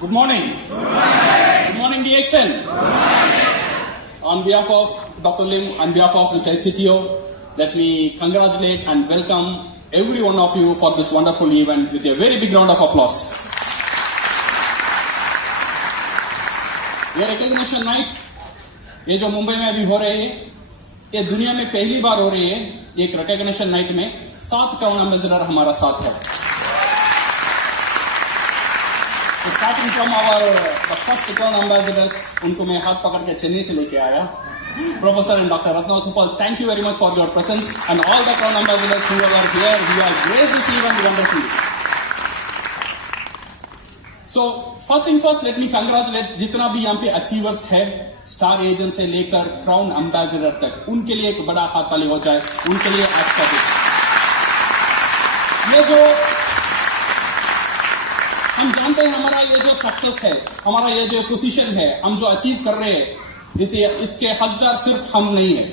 Good morning. Good morning, DXN. On behalf of Dr. Lim, on behalf of Mr. CTO, let me congratulate and welcome every one of you for this wonderful event with a very big round of applause. ये recognition night, ये जो मुंबई में अभी हो रहे हैं, ये दुनिया में पहली बार हो रही है. एक रिकॉग्निशन नाइट में 7 क्राउन एम्बेसडर हमारा साथ है. Starting from the first crown ambassadors, उनको मैं हाथ पकड़ के चेन्नई से लेके आया. Professor and doctor Ratna Supaul, thank you very much for your presence and all the crown ambassadors who are here, who have graced this event wonderfully. So first thing first, let me congratulate जितना भी यहाँ पे achievers है, star agent से लेकर crown ambassador तक, उनके लिए एक बड़ा हाथ ताली हो जाए. उनके लिए आज का दिन, ये जो हम जानते हैं, हमारा ये जो सक्सेस है, हमारा ये जो पोजीशन है, हम जो अचीव कर रहे हैं, इसके हकदार सिर्फ हम नहीं है,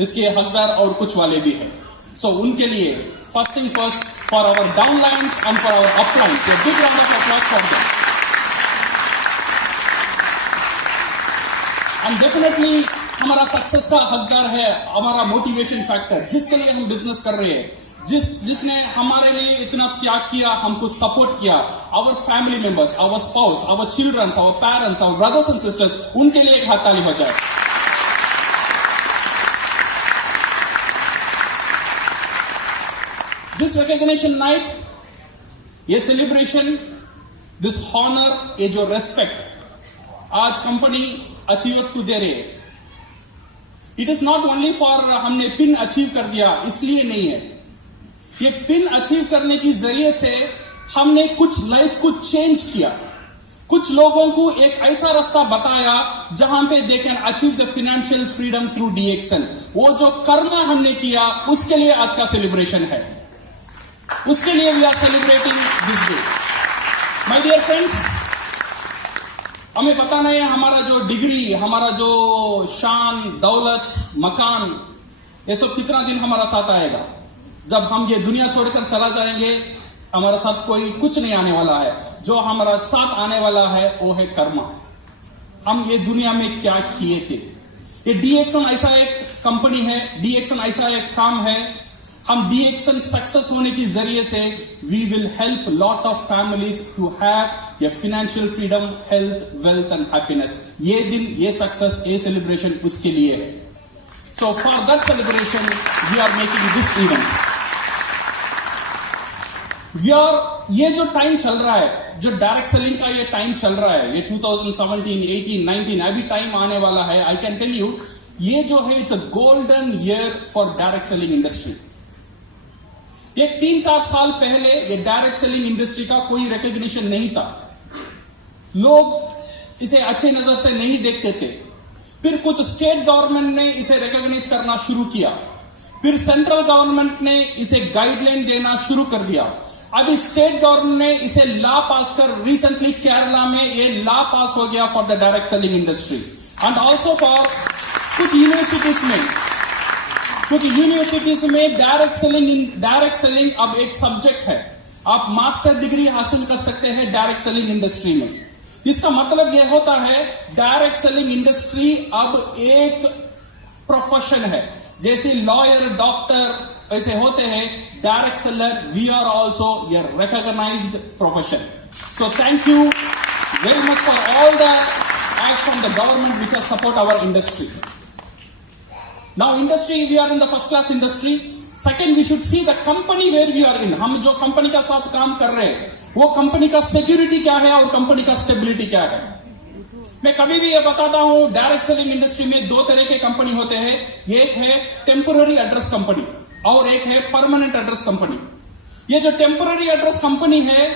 इसके हकदार और कुछ वाले भी है. सो उनके लिए first thing first, for our downlines and for our uplines, a big round of applause for them. And definitely हमारा सक्सेस का हकदार है हमारा मोटिवेशन फैक्टर, जिसके लिए हम बिजनेस कर रहे हैं, जिसने हमारे लिए इतना त्याग किया, हमको सपोर्ट किया. Our family members, our spouse, our childrens, our parents, our brothers and sisters, उनके लिए एक हाथ ताली हो जाए. दिस रिकॉग्निशन नाइट, ये सेलिब्रेशन, दिस हॉनर, ये जो रेस्पेक्ट आज कंपनी अचीवर्स को दे रही है, it is not only for हमने पिन अचीव कर दिया इसलिए नहीं है. ये पिन अचीव करने की जरिए से हमने कुछ लाइफ को चेंज किया, कुछ लोगों को एक ऐसा रास्ता बताया जहां पे they can achieve the financial freedom through DXN. वो जो कर्म हमने किया, उसके लिए आज का सेलिब्रेशन है, उसके लिए we are celebrating this day. My dear friends, हमें पता नहीं है हमारा जो डिग्री, हमारा जो शान, दौलत, मकान, ये सब कितना दिन हमारा साथ आएगा. जब हम ये दुनिया छोड़कर चला जाएंगे, हमारे साथ कोई कुछ नहीं आने वाला है. जो हमारा साथ आने वाला है वो है कर्म. हम ये दुनिया में क्या किए थे. ये DXN ऐसा एक कंपनी है, DXN ऐसा एक काम है. हम DXN सक्सेस होने की जरिए से we will help lot of families to have ये financial freedom, health, wealth and happiness. ये दिन, ये सक्सेस, ये सेलिब्रेशन उसके लिए है. So for that celebration, we are making this event. ये जो टाइम चल रहा है, जो डायरेक्ट सेलिंग का ये टाइम चल रहा है, ये 2017, 18, 19 अभी टाइम आने वाला है. आई कैन टेल यू, ये जो है it's a golden year for direct selling industry. ये 3-4 साल पहले ये डायरेक्ट सेलिंग इंडस्ट्री का कोई रिकॉग्निशन नहीं था. लोग इसे अच्छे नजर से नहीं देखते थे. फिर कुछ स्टेट गवर्नमेंट ने इसे रिकॉग्नाइज करना शुरू किया, फिर सेंट्रल गवर्नमेंट ने इसे गाइडलाइन देना शुरू कर दिया. अभी स्टेट गवर्नमेंट ने इसे लॉ पास कर, रिसेंटली केरला में ये लॉ पास हो गया for the direct selling industry. And also for कुछ यूनिवर्सिटीज में डायरेक्ट सेलिंग अब एक सब्जेक्ट है. आप मास्टर डिग्री हासिल कर सकते हैं डायरेक्ट सेलिंग इंडस्ट्री में. इसका मतलब यह होता है डायरेक्ट सेलिंग इंडस्ट्री अब एक प्रोफेशन है. जैसे लॉयर, डॉक्टर ऐसे होते हैं, direct seller, we are also a recognised profession. So thank you very much for all the act from the government which are support our industry. Now industry, we are in the first class industry. Second, we should see the company where we are in. हम जो company का साथ काम कर रहे हैं, वो company का सिक्योरिटी क्या है और कंपनी का स्टेबिलिटी क्या है. मैं कभी भी ये बताता हूं, डायरेक्ट सेलिंग इंडस्ट्री में 2 तरह के कंपनी होते हैं. एक है टेम्पररी एड्रेस कंपनी और एक है परमानेंट एड्रेस कंपनी. ये जो टेम्पररी एड्रेस कंपनी है,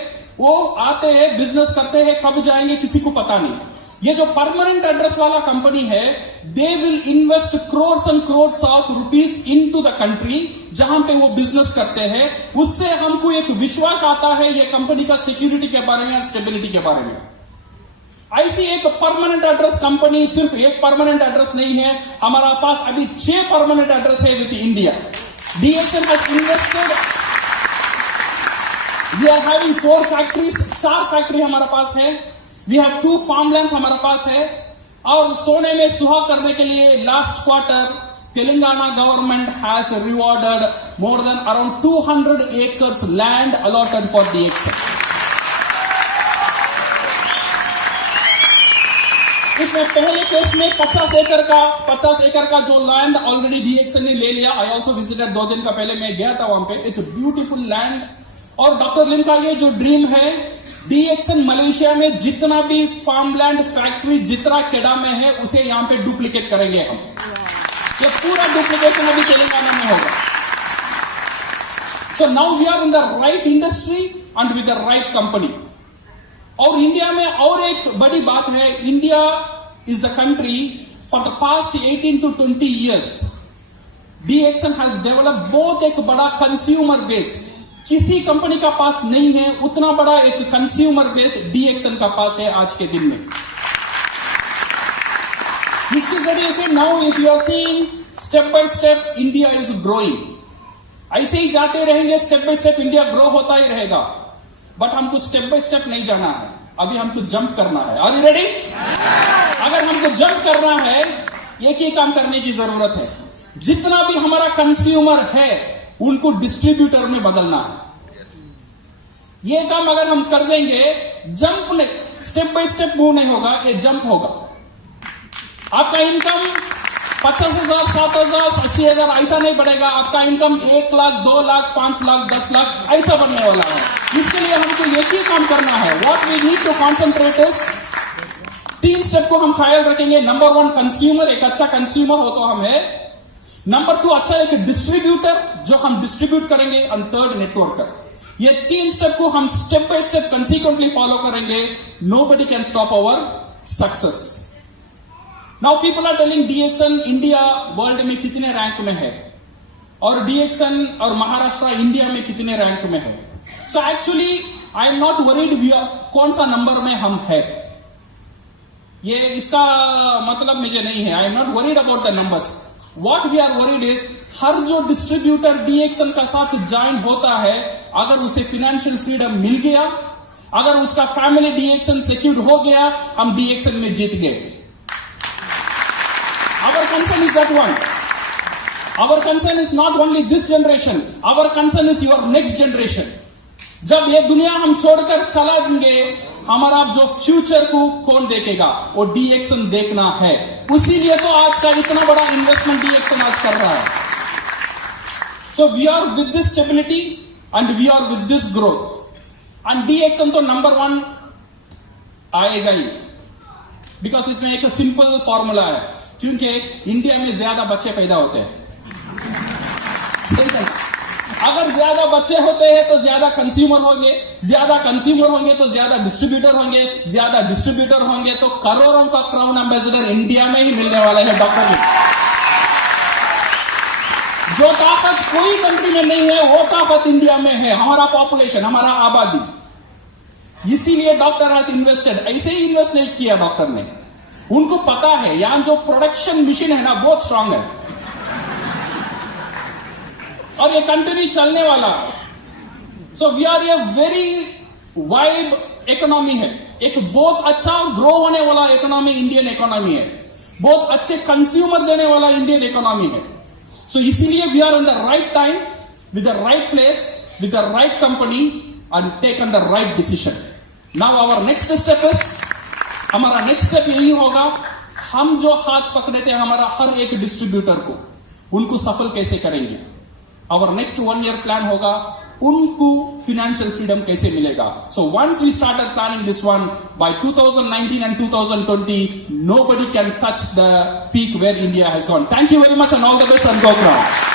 वो आते हैं, बिजनेस करते हैं, कब जाएंगे किसी को पता नहीं. ये जो परमानेंट एड्रेस वाला कंपनी है, they will invest crores and crores of rupees into the country जहां पे वो बिजनेस करते हैं. उससे हमको एक विश्वास आता है ये कंपनी का सिक्योरिटी के बारे में और स्टेबिलिटी के बारे में. ऐसी एक परमानेंट एड्रेस कंपनी, सिर्फ एक परमानेंट एड्रेस नहीं है, हमारा पास अभी 6 परमानेंट एड्रेस है with India. DXN has invested, we are having 4 factories, 4 factory हमारे पास है. वी हैव 2 फार्मलैंड्स हमारे पास है, और सोने में सुहाग करने के लिए last quarter Telangana government has rewarded more than around 200 acres land allotted for DXL. इसमें पहले फेज में 50 एकड़ का जो लैंड ऑलरेडी DXL ने ले लिया. आई ऑल्सो विजिटेड 2 दिन का पहले मैं गया था वहां पे. It's a beautiful land. और डॉक्टर लिम का ये जो ड्रीम है, DXL मलेशिया में जितना भी फार्मलैंड फैक्ट्री जितना केडा में है उसे यहां पे डुप्लीकेट करेंगे हम. ये पूरा डुप्लीकेशन अभी तेलंगाना में होगा. So now we are in the right industry and with the right company. और इंडिया में और एक बड़ी बात है, India is the country for the past 18 to 20 years DXL has develop बहुत एक बड़ा कंज्यूमर बेस. किसी कंपनी का पास नहीं है उतना बड़ा एक कंज्यूमर बेस DXL का पास है आज के दिन में. इसके जरिए से now if you are seeing step by step India is growing. ऐसे ही जाते रहेंगे, step by step India grow होता ही रहेगा. बट हमको स्टेप बाय स्टेप नहीं जाना है, अभी हमको जंप करना है. Are you ready? अगर हमको जंप करना है, एक ही काम करने की जरूरत है. जितना भी हमारा कंज्यूमर है उनको डिस्ट्रीब्यूटर में बदलना है. ये काम अगर हम कर देंगे, जंप नहीं, स्टेप बाय स्टेप मूव नहीं होगा, ये जंप होगा. आपका इनकम 50,000, 7,000, 80,000 ऐसा नहीं बढ़ेगा. आपका इनकम 1 लाख, 2 लाख, 5 लाख, 10 लाख ऐसा बढ़ने वाला है. इसके लिए हमको एक ही काम करना है. What we need to concentrate is 3 step को हम ख्याल रखेंगे. नंबर 1 कंज्यूमर, एक अच्छा कंज्यूमर हो तो हम है. नंबर 2 अच्छा एक डिस्ट्रीब्यूटर जो हम डिस्ट्रीब्यूट करेंगे. And 3rd networker. ये 3 स्टेप को हम step by step consequently follow करेंगे. Nobody can stop our success. Now people are telling DXL India world में कितने रैंक में है, और DXL और महाराष्ट्र इंडिया में कितने रैंक में है. So actually I am not worried कौन सा नंबर में हम है, ये इसका मतलब मुझे नहीं है. I am not worried about the numbers. What we are worried is हर जो डिस्ट्रीब्यूटर DXL का साथ ज्वाइन होता है, अगर उसे फाइनेंशियल फ्रीडम मिल गया, अगर उसका फैमिली DXL सिक्योर्ड हो गया, हम DXL में जीत गए. Our concern is that one. Our concern is not only this generation. Our concern is your next generation. जब ये दुनिया हम छोड़कर चला जाएंगे, हमारा जो फ्यूचर को कौन देखेगा, वो DXL देखना है. उसीलिए तो आज का इतना बड़ा इन्वेस्टमेंट DXL आज कर रहा है. So we are with this stability and we are with this growth. And DXL तो नंबर 1 आएगा ही, बिकॉज इसमें एक सिंपल फॉर्मूला है. क्योंकि इंडिया में ज्यादा बच्चे पैदा होते हैं. अगर ज्यादा बच्चे होते हैं तो ज्यादा कंज्यूमर होंगे, ज्यादा कंज्यूमर होंगे तो ज्यादा डिस्ट्रीब्यूटर होंगे, ज्यादा डिस्ट्रीब्यूटर होंगे तो करोड़ों का क्राउन एम्बेसडर इंडिया में ही मिलने वाला है. डॉक्टर ने जो ताकत कोई कंट्री में नहीं है, वो ताकत इंडिया में है. हमारा पॉपुलेशन, हमारा आबादी. इसीलिए डॉक्टर हैज इन्वेस्टेड. ऐसे ही इन्वेस्ट नहीं किया डॉक्टर ने. उनको पता है यहां जो प्रोडक्शन मशीन है ना, बहुत स्ट्रांग है और ये कंटिन्यू चलने वाला. So we are a very wide economy है. एक बहुत अच्छा ग्रो होने वाला इकोनॉमी इंडियन इकोनॉमी है. बहुत अच्छे कंज्यूमर देने वाला इंडियन इकोनॉमी है. सो इसीलिए we are in the right time, with the right place, with the right company and taken the right decision. Now our next step is, हमारा next step यही होगा, हम जो हाथ पकड़े थे हमारा हर एक डिस्ट्रीब्यूटर को, उनको सफल कैसे करेंगे. आवर नेक्स्ट 1 year प्लान होगा, उनको फाइनेंशियल फ्रीडम कैसे मिलेगा. So once we started planning this one, by 2019 and 2020 nobody can touch the peak where India has gone. Thank you very much and all the best and go Crown.